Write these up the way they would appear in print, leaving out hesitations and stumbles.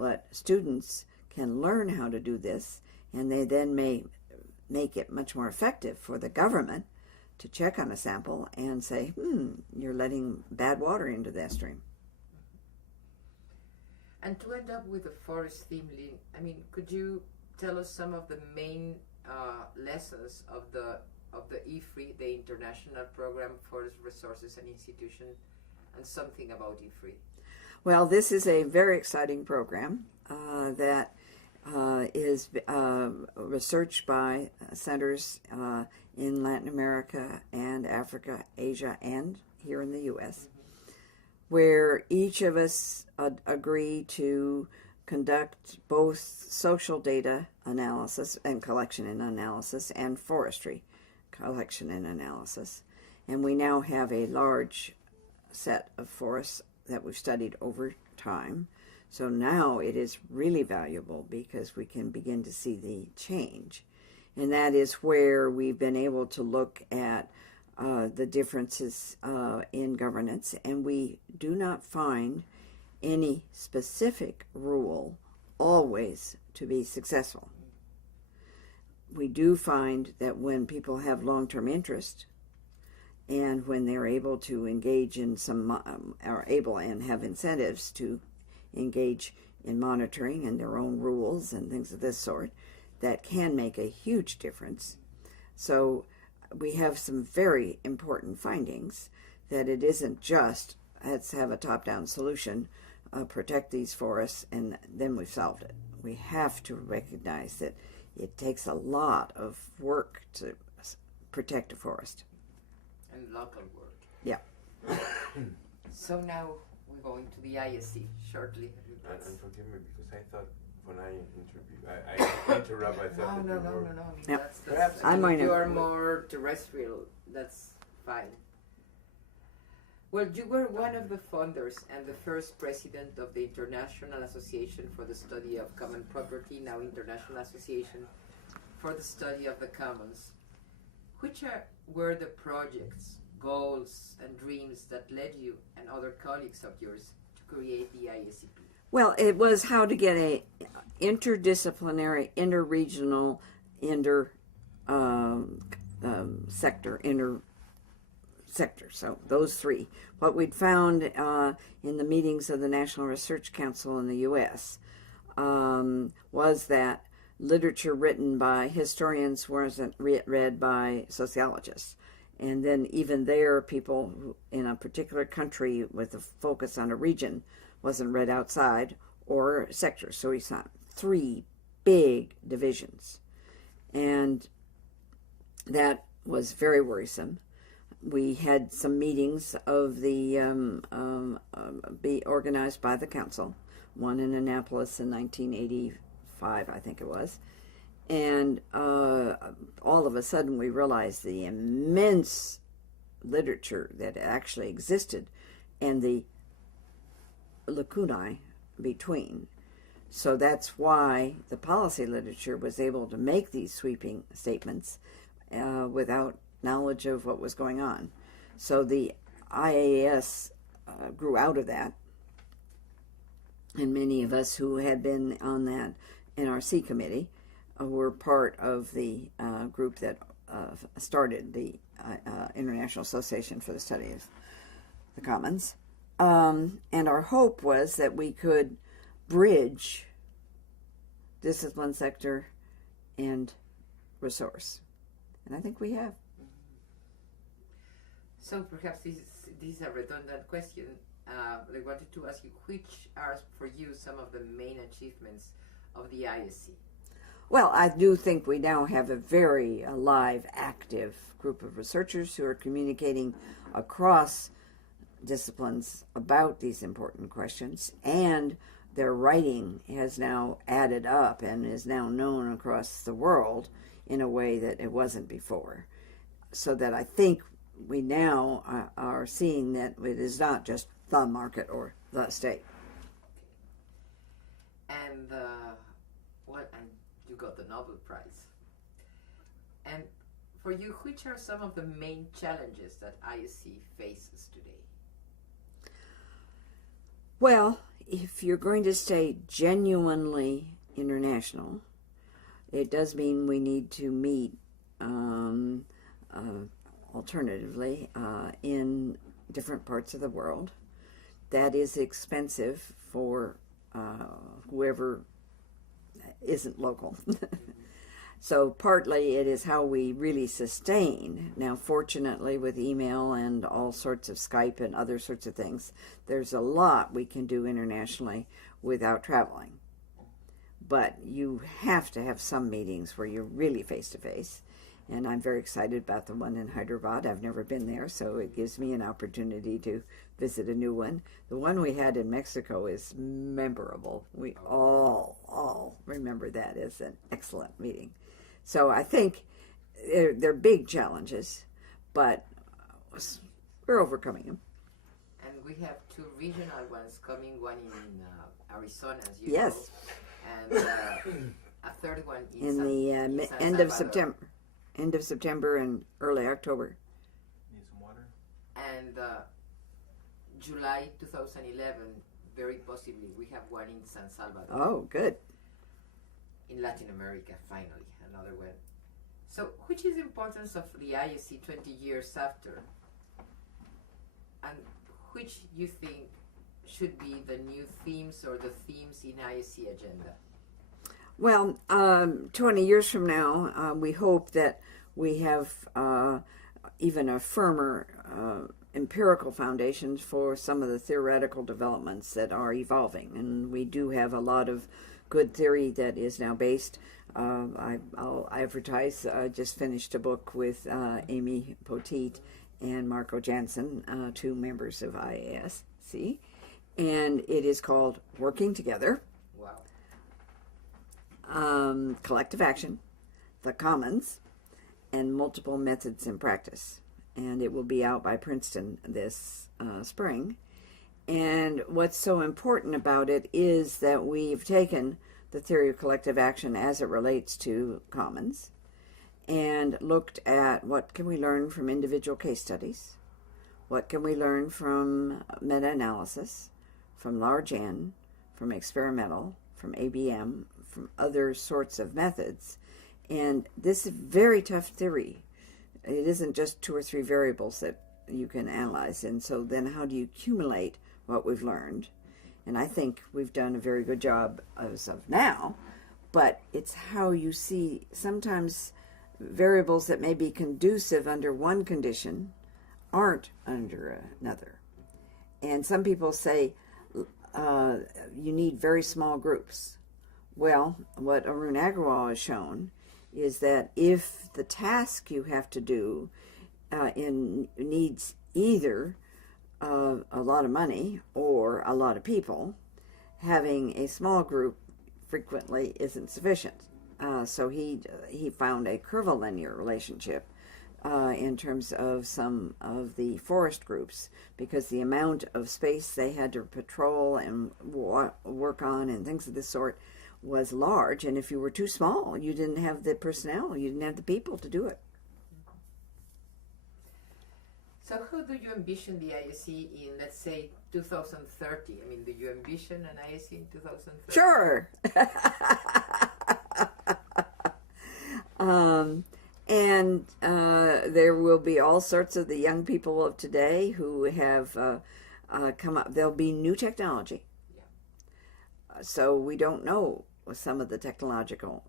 but students can learn how to do this, and they then may make it much more effective for the government to check on a sample and say, you're letting bad water into that stream. And to end up with the forest theme, I mean, could you tell us some of the main lessons of the IFRI, the International Program for Resources and Institution, and something about IFRI? Well, this is a very exciting program that is researched by centers in Latin America and Africa, Asia, and here in the U.S., where each of us agree to conduct both social data analysis and collection and analysis and forestry collection and analysis. And we now have a large set of forests that we've studied over time. So now it is really valuable because we can begin to see the change. And that is where we've been able to look at the differences in governance, and we do not find any specific rule always to be successful. We do find that when people have long-term interest and when they're able to engage in are able and have incentives to engage in monitoring and their own rules and things of this sort, that can make a huge difference. So we have some very important findings that it isn't just let's have a top-down solution, protect these forests, and then we've solved it. We have to recognize that it takes a lot of work to protect a forest. And local work. Yeah. So now we're going to the ISC shortly. And forgive me because I thought when I interrupt, I thought No. that you were... I mean, Yep. that's I might you have- are more terrestrial. That's fine. Well, you were one of the founders and the first president of the International Association for the Study of Common Property, now International Association for the Study of the Commons. Which were the projects, goals, and dreams that led you and other colleagues of yours to create the ISCP? Well, it was how to get a interdisciplinary, interregional, sector. So those three. What we'd found in the meetings of the National Research Council in the U.S. Was that literature written by historians wasn't read by sociologists. And then even there, people in a particular country with a focus on a region wasn't read outside or sectors. So we saw three big divisions. And that was very worrisome. We had some meetings of the be organized by the council, one in Annapolis in 1985, I think it was, and all of a sudden we realized the immense literature that actually existed and the lacunae between. So that's why the policy literature was able to make these sweeping statements without knowledge of what was going on. So the IAS grew out of that, and many of us who had been on that NRC committee were part of the group that started the International Association for the Study of the Commons. And our hope was that we could bridge discipline, sector, and resource. And I think we have. So perhaps this is a redundant question. I wanted to ask you, which are for you some of the main achievements of the ISC? Well, I do think we now have a very alive, active group of researchers who are communicating across disciplines about these important questions, and their writing has now added up and is now known across the world in a way that it wasn't before. So that I think we now are seeing that it is not just the market or the state. And and you got the Nobel Prize. And for you, which are some of the main challenges that ISC faces today? Well, if you're going to stay genuinely international, it does mean we need to meet alternatively in different parts of the world. That is expensive for whoever isn't local. So partly it is how we really sustain. Now, fortunately, with email and all sorts of Skype and other sorts of things, there's a lot we can do internationally without traveling. But you have to have some meetings where you're really face-to-face. And I'm very excited about the one in Hyderabad. I've never been there, so it gives me an opportunity to visit a new one. The one we had in Mexico is memorable. We all remember that as an excellent meeting. So I think they're big challenges, but we're overcoming them. And we have two regional ones coming, one in Arizona, as you Yes. know, and a third one In the in San end of Salvador. September and early October. Need some water? And July 2011, very possibly, we have one in San Salvador. Oh, good. In Latin America, finally, another one. So, which is the importance of the ISE 20 years after? And which you think should be the new themes or the themes in ISE agenda? Well, 20 years from now, we hope that we have even a firmer empirical foundations for some of the theoretical developments that are evolving. And we do have a lot of good theory that is now based. I'll advertise, I just finished a book with Amy Poteet and Marco Jansen, two members of IASC, and it is called Working Together. Wow. Collective Action, the Commons, and Multiple Methods in Practice. And it will be out by Princeton this spring. And what's so important about it is that we've taken the theory of collective action as it relates to commons and looked at what can we learn from individual case studies, what can we learn from meta-analysis, from large N, from experimental, from ABM, from other sorts of methods. And this is very tough theory. It isn't just 2 or 3 variables that you can analyze. And so then how do you accumulate what we've learned? And I think we've done a very good job as of now, but it's how you see sometimes variables that may be conducive under one condition aren't under another. And some people say you need very small groups. Well, what Arun Agrawal has shown is that if the task you have to do needs either a lot of money or a lot of people, having a small group frequently isn't sufficient. So he found a curvilinear relationship in terms of some of the forest groups, because the amount of space they had to patrol and work on and things of this sort was large, and if you were too small, you didn't have the personnel, you didn't have the people to do it. So how do you envision the ISE in, let's say, 2030? I mean, do you envision an ISE in 2030? Sure. And there will be all sorts of the young people of today who have come up. There'll be new technology. Yeah. So we don't know some of the technological.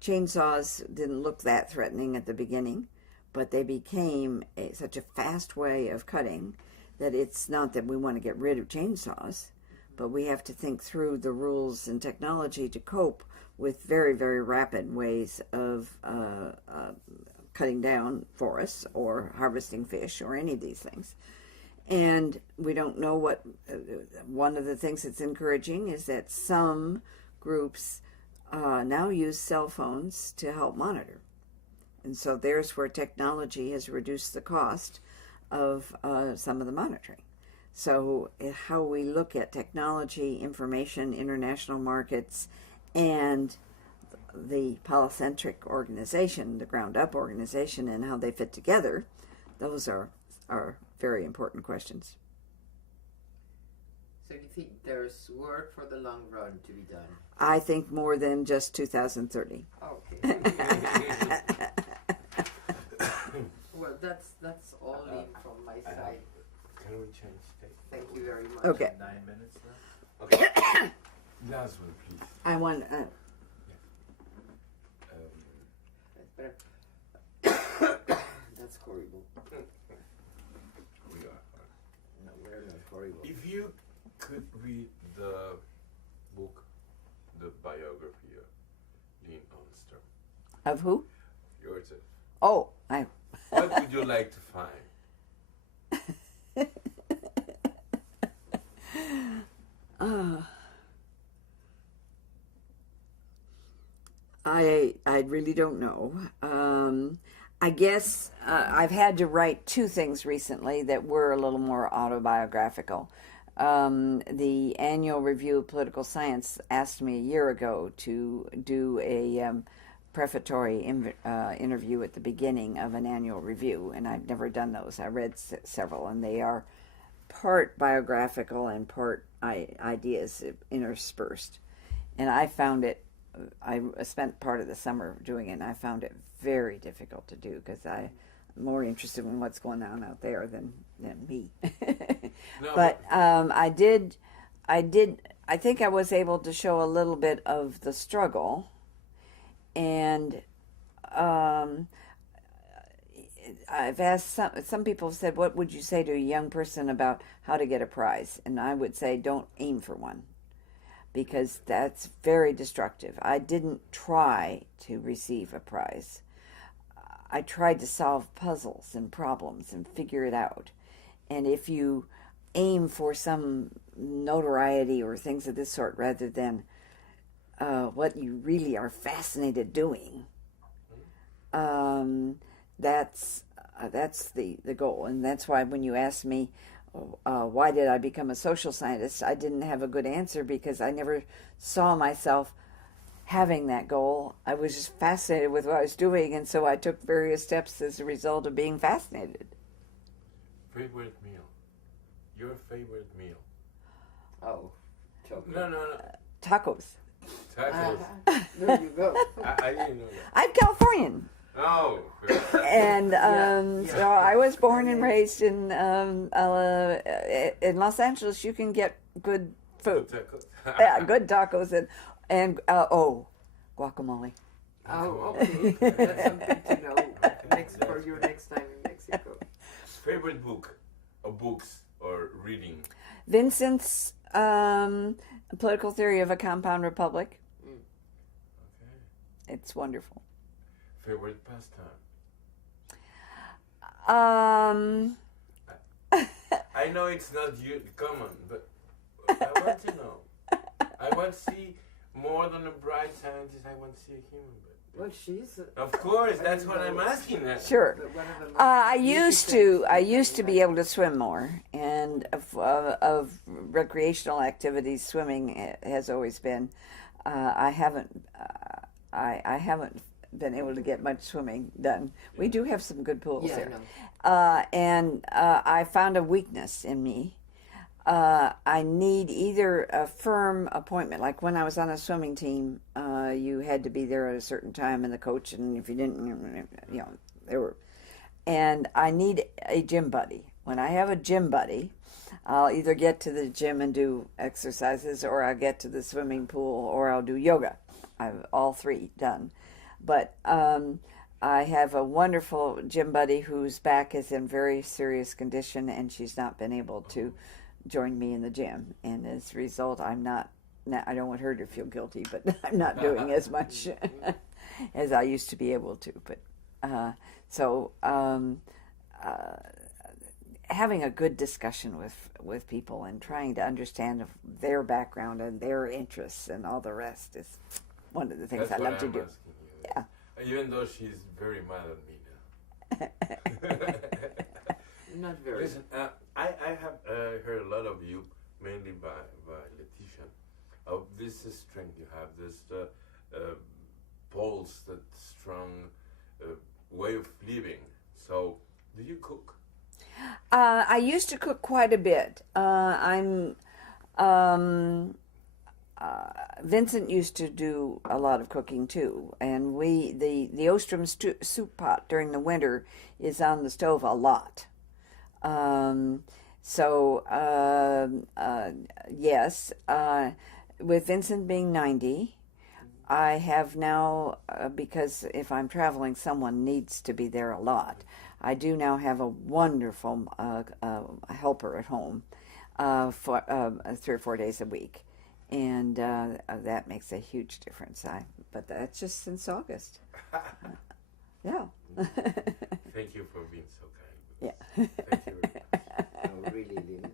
Chainsaws didn't look that threatening at the beginning, but they became such a fast way of cutting that it's not that we want to get rid of chainsaws, but we have to think through the rules and technology to cope with very, very rapid ways of cutting down forests or harvesting fish or any of these things. And we don't know what, one of the things that's encouraging is that some groups now use cell phones to help monitor. And so there's where technology has reduced the cost of some of the monitoring. So how we look at technology, information, international markets, and the polycentric organization, the ground-up organization, and how they fit together, those are very important questions. So you think there's work for the long run to be done? I think more than just 2030. Okay. Well, that's all in from my side. Can we change tape? Thank you very much. Okay. 9 minutes left. Okay. Last one, please. I want. That's better. That's horrible. We are. No, we're not horrible. If you could read the book, the biography of Elinor Ostrom, Of who? yourself, Oh, what would you like to find? I really don't know. I guess I've had to write two things recently that were a little more autobiographical. The annual review of political science asked me a year ago to do a prefatory interview at the beginning of an annual review, and I've never done those. I read several, and they are part biographical and part ideas interspersed. And I found it, I spent part of the summer doing it, and I found it very difficult to do because I'm more interested in what's going on out there than me. No, But I think I was able to show a little bit of the struggle, and I've asked some people have said, what would you say to a young person about how to get a prize? And I would say, don't aim for one, because that's very destructive. I didn't try to receive a prize. I tried to solve puzzles and problems and figure it out. And if you aim for some notoriety or things of this sort rather than what you really are fascinated doing, that's the goal. And that's why when you ask me why did I become a social scientist, I didn't have a good answer because I never saw myself having that goal. I was just fascinated with what I was doing, and so I took various steps as a result of being fascinated. favorite meal. Your favorite meal. Oh, chocolate. No. Tacos. Tacos. There you go. I didn't know that. I'm Californian. Oh. And Yeah. so I was born and raised in Los Angeles. You can get good food, Tacos. yeah, good tacos and guacamole. Oh, okay. That's something to know for your next time in Mexico. Favorite book, or books, or reading. Vincent's Political Theory of a Compound Republic. Okay. It's wonderful. Favorite pastime. I know it's not you common, but I want to know. I want to see more than a bright scientist. I want to see a human being. Well, she's. Of course, that's what I'm asking. Sure. One of the most I used to beautiful be able to swim more, and of recreational activities, swimming has always been. I haven't been able to get much swimming done. We do have some good pools Yeah, I here, know. and I found a weakness in me. I need either a firm appointment, like when I was on a swimming team, you had to be there at a certain time, and the coach, and if you didn't, there were. And I need a gym buddy. When I have a gym buddy, I'll either get to the gym and do exercises, or I'll get to the swimming pool, or I'll do yoga. I've all three done. But I have a wonderful gym buddy whose back is in very serious condition, and she's not been able to join me in the gym. And as a result, I don't want her to feel guilty, but I'm not doing as much as I used to be able to. But having a good discussion with people and trying to understand their background and their interests and all the rest is one of the things I love to do. Yeah. Even though she's very mad at me now. Not very. Listen, I have heard a lot of you, mainly by Letitia, of this strength you have, this pulse, that strong way of living. So, do you cook? I used to cook quite a bit. I'm Vincent used to do a lot of cooking too, and the Ostrom soup pot during the winter is on the stove a lot. Yes, with Vincent being 90, I have now, because if I'm traveling, someone needs to be there a lot. I do now have a wonderful helper at home for 3 or 4 days a week, and that makes a huge difference. But that's just since August. Yeah. Thank you for being so kind. Yeah. Thank you very much. No, really, Lynn.